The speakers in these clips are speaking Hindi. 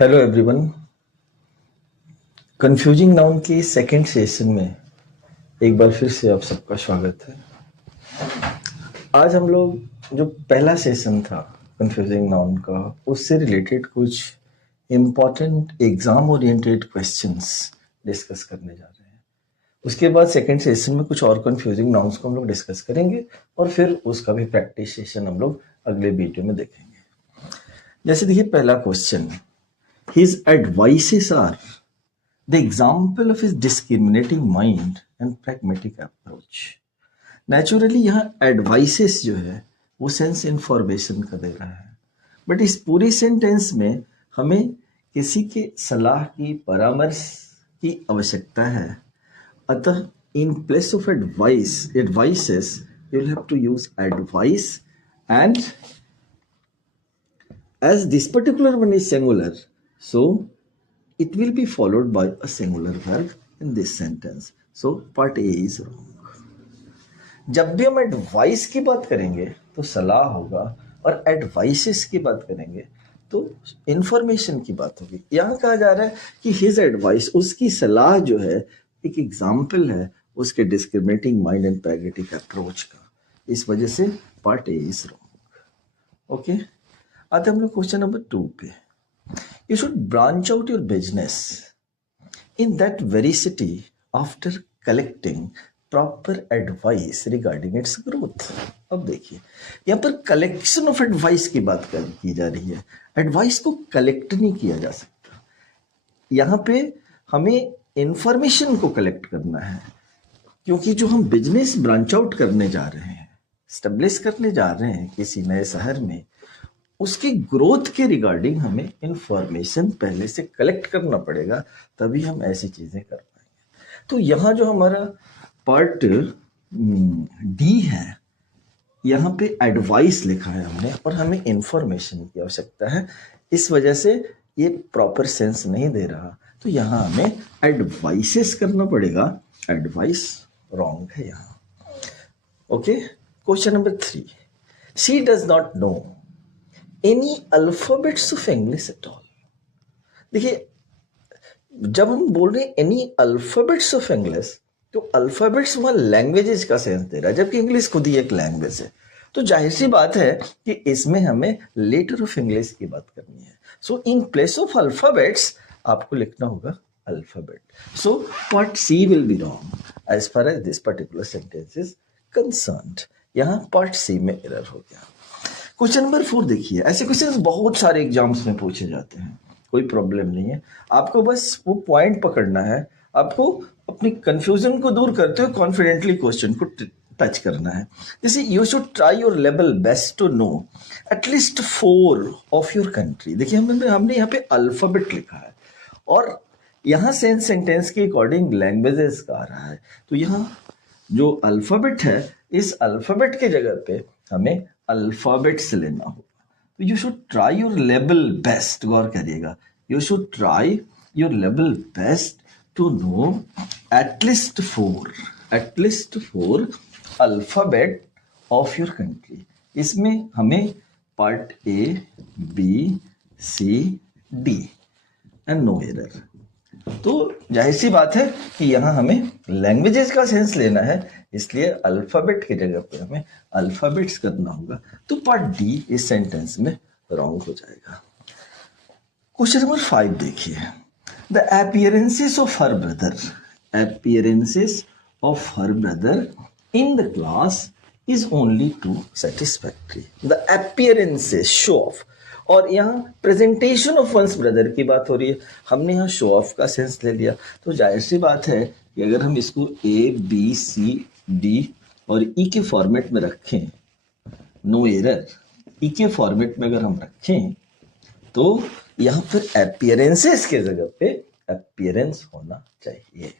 Hello everyone. कंफ्यूजिंग नाउन के सेकंड सेशन में एक बार फिर से आप सबका स्वागत है। आज हम लोग जो पहला सेशन था कंफ्यूजिंग नाउन का, उससे रिलेटेड कुछ important exam oriented questions discuss करने जा रहे हैं। उसके बाद सेकंड सेशन में कुछ और कंफ्यूजिंग नाउन्स को हम लोग डिस्कस करेंगे और फिर उसका भी प्रैक्टिस सेशन हम लोग अगले वीडियो में देखेंगे। जैसे देखिए पहला question, His advices are the example of his discriminating mind and pragmatic approach. Naturally यहाँ एडवाइसेस जो है वो सेंस इंफॉर्मेशन का दे रहा है, बट इस पूरी सेंटेंस में हमें किसी के सलाह की परामर्श की आवश्यकता है। अतः in place of advices you will have to use advice, and as this particular one is singular, so it will be followed by a singular verb in this sentence. So part A is wrong. जब भी हम एडवाइस की बात करेंगे तो सलाह होगा, और एडवाइसेस की बात करेंगे तो इंफॉर्मेशन की बात होगी। यहाँ कहा जा रहा है कि हिज एडवाइस, उसकी सलाह जो है एक एग्जाम्पल है उसके discriminating mind and pragmatic approach का। इस वजह से part A is wrong. Okay, आते हम लोग क्वेश्चन नंबर 2 पे। You should branch out your business in that very city after collecting proper advice regarding it's growth. अब देखिए यहाँ पर कलेक्शन ऑफ एडवाइस की बात की जा रही है। एडवाइस को कलेक्ट नहीं किया जा सकता। यहाँ पे हमें इंफॉर्मेशन को कलेक्ट करना है, क्योंकि जो हम बिजनेस ब्रांच आउट करने जा रहे हैं, स्टेब्लिश करने जा रहे हैं किसी नए शहर में, उसकी ग्रोथ के रिगार्डिंग हमें इंफॉर्मेशन पहले से कलेक्ट करना पड़ेगा, तभी हम ऐसी चीजें कर पाएंगे। तो यहाँ जो हमारा पार्ट डी है, यहाँ पे एडवाइस लिखा है हमने और हमें इंफॉर्मेशन की आवश्यकता है, इस वजह से ये प्रॉपर सेंस नहीं दे रहा। तो यहाँ हमें एडवाइसेस करना पड़ेगा। एडवाइस रॉन्ग है यहाँ। Okay, question number 3, she does not know any alphabets of English at all. देखिए जब हम बोल रहे हैं एनी अल्फाबेट्स ऑफ इंग्लिश, तो अल्फाबेट्स वहां लैंग्वेजेस का सेंस दे रहा है, जबकि इंग्लिश खुद ही एक लैंग्वेज है। तो जाहिर सी बात है कि इसमें हमें लेटर ऑफ इंग्लिश की बात करनी है। So in place of alphabets आपको लिखना होगा alphabet. So part C will be wrong as far as this particular sentence is concerned. यहाँ पार्ट सी में एरर हो गया। क्वेश्चन नंबर 4 देखिए, ऐसे क्वेश्चन बहुत सारे एग्जाम्स में पूछे जाते हैं, कोई प्रॉब्लम नहीं है। आपको बस वो पॉइंट पकड़ना है, आपको अपनी कंफ्यूजन को दूर करते हुए कॉन्फिडेंटली क्वेश्चन को टच करना है। जैसे you should try your level best to know at least 4 of your country. देखिए हमने यहाँ पे अल्फाबेट लिखा है और यहाँ सेंटेंस के अकॉर्डिंग लैंग्वेजेस का आ रहा है। तो यहाँ जो अल्फाबेट है, इस अल्फाबेट के जगह पे हमें अल्फाबेट्स लेना होगा। तो you should try your level best, गौर करिएगा, you should try your level best to know at least 4 alphabet of your country. इसमें हमें part A B C D and no error. तो जाहिर सी बात है कि यहाँ हमें लैंग्वेजेस का सेंस लेना है, इसलिए अल्फाबेट की जगह पे हमें अल्फाबेट्स करना होगा। तो पार्ट डी इस सेंटेंस में रॉन्ग हो जाएगा। क्वेश्चन नंबर 5 देखिए, the appearances of her brother in the class is only too satisfactory. The appearances, show off, और यहाँ प्रेजेंटेशन ऑफ वंस ब्रदर की बात हो रही है, हमने यहाँ शो ऑफ का सेंस ले लिया। तो जाहिर सी बात है कि अगर हम इसको ए बी सी डी और ई के फॉर्मेट में रखें, नो एरर, ई के फॉर्मेट में अगर हम रखें तो यहाँ पर अपीयरेंसेस के जगह पे अपीयरेंस होना चाहिए।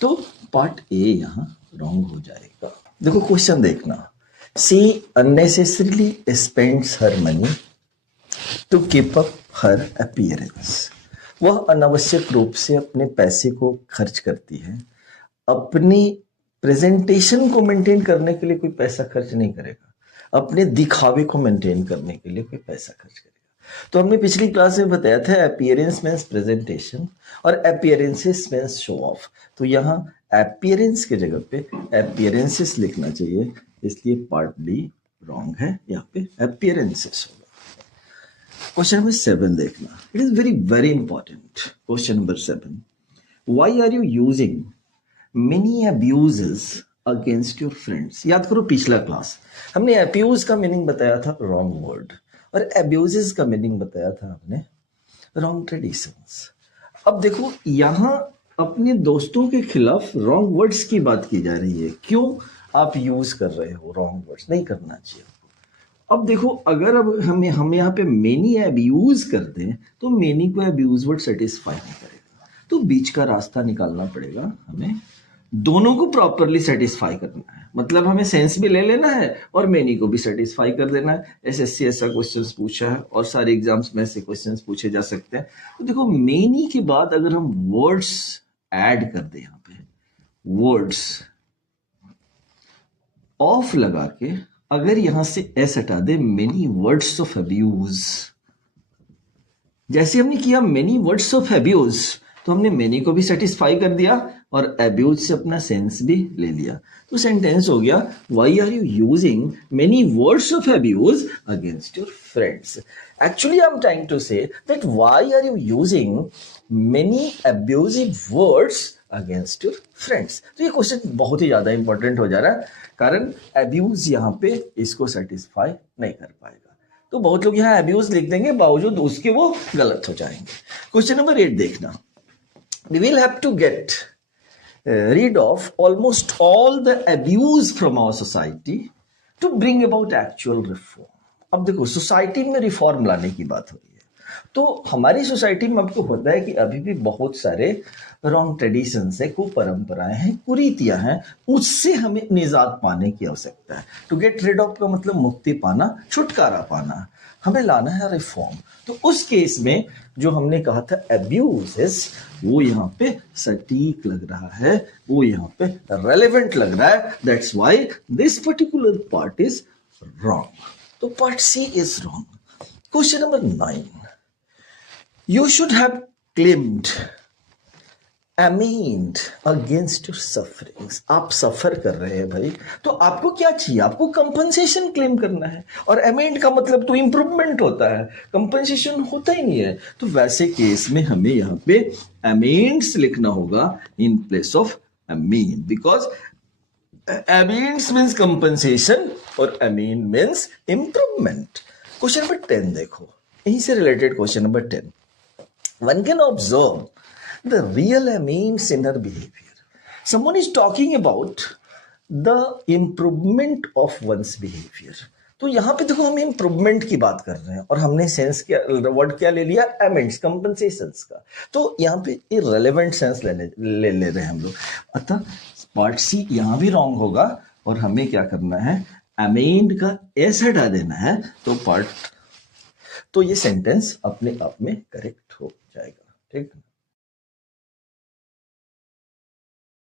तो पार्ट ए यहाँ रॉन्ग हो जाएगा। देखो क्वेश्चन देखना, she unnecessarily spends her money to keep up her appearance. वह अनावश्यक रूप से अपने पैसे को खर्च करती है, अपनी प्रेजेंटेशन को मेंटेन करने के लिए कोई पैसा खर्च नहीं करेगा, अपने दिखावे को मेंटेन करने के लिए कोई पैसा खर्च करेगा। तो हमने पिछली क्लास में बताया था अपीयरेंस मीन्स प्रेजेंटेशन और अपीयरेंसेस मीन्स शो ऑफ। तो यहाँ अपीयरेंस के जगह पे अपीयरेंसेस लिखना चाहिए, इसलिए पार्ट डी रॉन्ग है, यहाँ पे अपीयरेंसेस होगा। क्वेश्चन नंबर 7 देखना, it is very very important. Question number 7, why are you using many abuses against your friends. याद करो पिछला क्लास हमने अब्यूज का मीनिंग बताया था रॉन्ग वर्ड, और अब्यूजेस का मीनिंग बताया था हमने रॉन्ग ट्रेडिशंस। अब देखो यहाँ अपने दोस्तों के खिलाफ रॉन्ग वर्ड्स की बात की जा रही है, क्यों आप यूज कर रहे हो रॉन्ग वर्ड्स, नहीं करना चाहिए। अब देखो अगर अब हम यहाँ पे मेनी अब्यूज कर दें तो मेनी को अब्यूज वर्ड सेटिस्फाई नहीं करेगा, तो बीच का रास्ता निकालना पड़ेगा हमें, दोनों को प्रॉपरली सेटिस्फाई करना है। मतलब हमें सेंस भी ले लेना है और मेनी को भी सेटिस्फाई कर देना है। एसएससी ऐसा क्वेश्चंस पूछा है और सारे एग्जाम्स में ऐसे क्वेश्चंस पूछे जा सकते हैं। तो देखो मेनी के बाद अगर हम वर्ड्स ऐड कर दें, यहाँ पे वर्ड्स ऑफ लगा के अगर यहां से एस हटा दे, मेनी वर्ड्स ऑफ अब्यूज, जैसे हमने किया मेनी वर्ड्स ऑफ अब्यूज, तो हमने मेनी को भी सेटिस्फाई कर दिया और अब्यूज से अपना सेंस भी ले लिया। तो सेंटेंस हो गया, why are you using many words of abuse against your friends. Actually I am trying to say that why are you using many abusive words against your friends. तो ये क्वेश्चन बहुत ही ज्यादा इंपॉर्टेंट हो जा रहा है, कारण अब्यूज यहाँ पे इसको सेटिस्फाई नहीं कर पाएगा। तो बहुत लोग यहाँ अब्यूज लिख देंगे, बावजूद उसके वो गलत हो जाएंगे। क्वेश्चन नंबर 8 देखना, we will have to get rid of almost all the abuse from our society to bring about actual reform। अब देखो सोसाइटी में रिफॉर्म लाने की बात हो रही है, तो हमारी सोसाइटी में आपको पता है कि अभी भी बहुत सारे रॉन्ग ट्रेडिशंस है, कुपरंपराएं हैं, कुरीतियां हैं, उससे हमें निजात पाने की आवश्यकता है। टू गेट रिड ऑफ का मतलब मुक्ति पाना, छुटकारा पाना, हमें लाना है रिफॉर्म। तो उस केस में जो हमने कहा था अब्यूजेस, वो यहाँ पे सटीक लग रहा है, वो यहाँ पे रेलेवेंट लग रहा है, that's why this particular part is wrong. तो part C is wrong. Question number 9, you should have claimed amends against your sufferings. आप सफर कर रहे हैं भाई, तो आपको क्या चाहिए, आपको कंपनसेशन क्लेम करना है, और अमेंड का मतलब तो इंप्रूवमेंट होता है, कंपनसेशन होता ही नहीं है। तो वैसे केस में हमें यहाँ पे अमेंड्स लिखना होगा in place of amend, because amends means compensation और amend means improvement. Question number 10 देखो, यहीं से related question number 10, one can observe the real amends in her behavior. Someone is talking about the improvement of one's behavior. तो यहाँ पे देखो हम इम्प्रूवमेंट की बात कर रहे हैं और हमने सेंस क्या वर्ड क्या ले लिया, अमेंड्स, कंपनसेशंस का। तो यहाँ पे इररिलेवेंट सेंस ले रहे हैं हम लोग, अतः पार्ट सी यहाँ भी रॉन्ग होगा और हमें क्या करना है, अमेंड का एस हटा देना है। तो ये सेंटेंस अपने आप में करेक्ट हो जाएगा, ठीक है।